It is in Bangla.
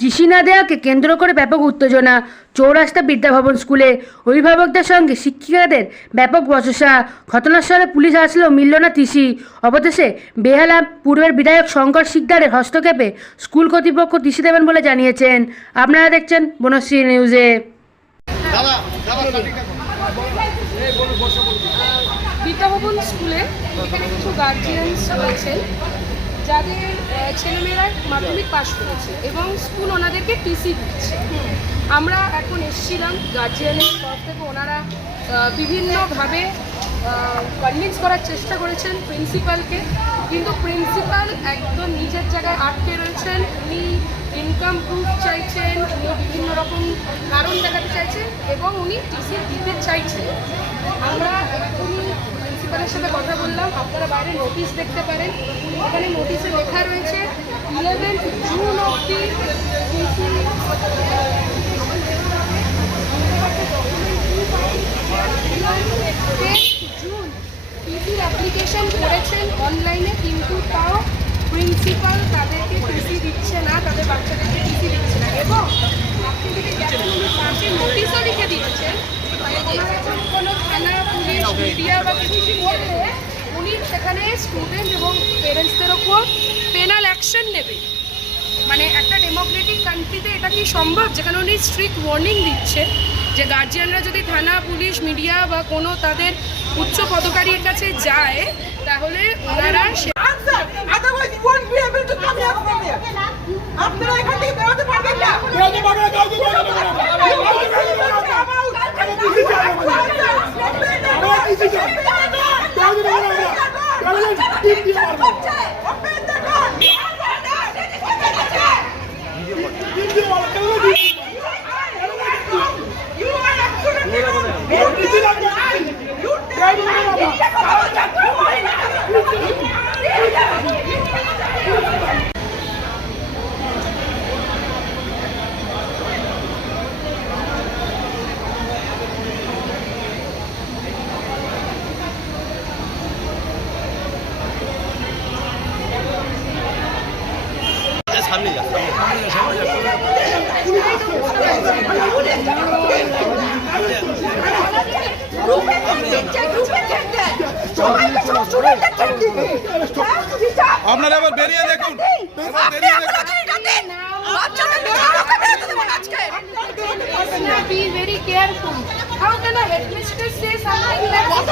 টিসি না দেওয়াকে কেন্দ্র করে ব্যাপক উত্তেজনা। চৌরাস্তা বিদ্যাভবন স্কুলে অভিভাবকদের সঙ্গে শিক্ষিকাদের ব্যাপক বচসা। ঘটনাস্থলে পুলিশ আসলেও মিলল না টিসি। অবশেষে বেহালা পূর্বের বিধায়ক শঙ্কর শিকদারের হস্তক্ষেপে স্কুল কর্তৃপক্ষ টিসি দেবেন বলে জানিয়েছেন। আপনারা দেখছেন বনশ্রী নিউজে। বিদ্যাভবন স্কুলে এখানে কিছু গার্জিয়ানস আছেন যাদের ছেলেমেয়েরা মাধ্যমিক পাশ করেছে এবং স্কুল ওনাদেরকে টিসি দিচ্ছে। আমরা এখন এসেছিলাম গার্জিয়ানের তরফ থেকে, ওনারা বিভিন্নভাবে কনভিন্স করার চেষ্টা করেছেন প্রিন্সিপালকে, কিন্তু প্রিন্সিপাল একদম নিজের জায়গায় আটকে রয়েছেন। উনি ইনকাম প্রুফ চাইছেন, উনি বিভিন্ন রকম কারণ দেখাতে চাইছেন এবং উনি টিসি দিতে চাইছেন। আমরা এখনই প্রিন্সিপালের সাথে কথা বললাম। আপনারা বাইরে নোটিশ দেখতে পারেন, এখানে নোটিশে লেখা রয়েছে 11 জুন অবধি টিসির অ্যাপ্লিকেশন করেছেন অনলাইনে, কিন্তু তাও প্রিন্সিপাল তাদেরকে টিসি দিচ্ছে না, তাদের বাচ্চাদেরকে টিসি দিচ্ছে না এবং পাশে নোটিশও লিখে দিচ্ছেন। কোনো থানা, পুলিশ, মিডিয়া বা কিছু করলে উনি সেখানে স্টুডেন্ট এবং পেরেন্টসদের ওপর পেনাল অ্যাকশন নেবে। মানে একটা ডেমোক্রেটিক কান্ট্রিতে এটা কি সম্ভব, যেখানে উনি স্ট্রিক্ট ওয়ার্নিং দিচ্ছে যে গার্জিয়ানরা যদি থানা, পুলিশ, মিডিয়া বা কোনো তাদের উচ্চ পদকারীর কাছে যায় তাহলে ওনারা আপনারা এখান থেকে বেরোতে পারবেন না। সামনে যা আপনারা আবার বেরিয়ে দেখুন, be very careful. How can a headmistress say something like that?